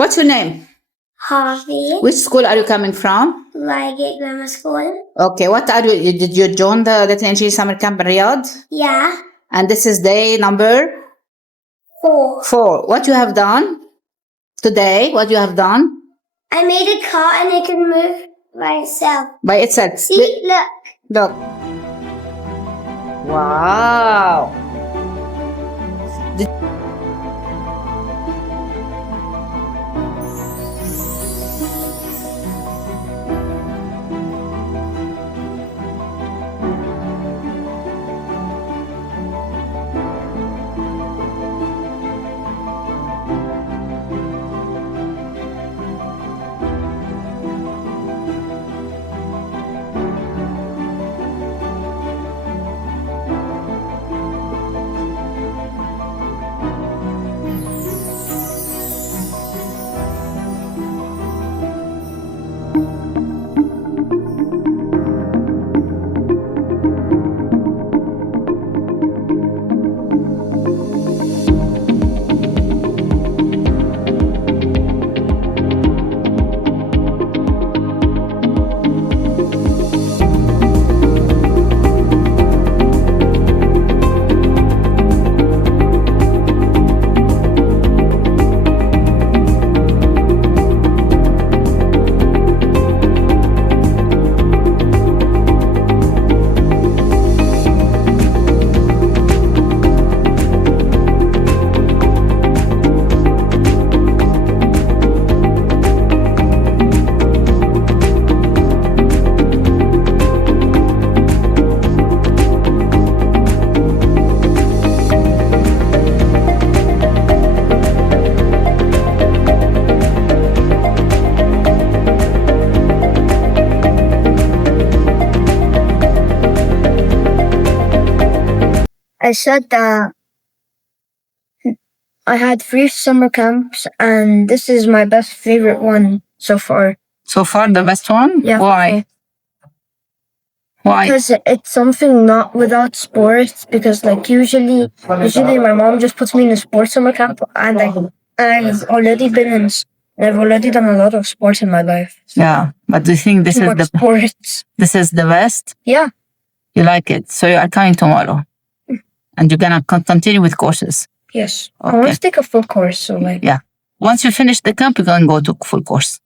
What's your name? Harvey. Which school are you coming from? Reigate Grammar School. Okay, what are you? Did you join the Little Engiineer Summer Camp in Riyadh? Yeah. And this is day number 4. What you have done today? What you have done? I made a car and it can move by itself. By itself. See, look. Look. Wow. I said that I had 3 summer camps and this is my best favorite one so far. So far, the best one? Yeah. Why? Why? Because it's something not without sports. Because like usually my mom just puts me in a sports summer camp, and I've already I've already done a lot of sports in my life. So Yeah, but do you think this is sports? this is the best? Yeah. You like it, so you are coming tomorrow, and you're gonna continue with courses. Yes. I Okay. want to take a full course. So like. Yeah. Once you finish the camp, you're gonna go to full course.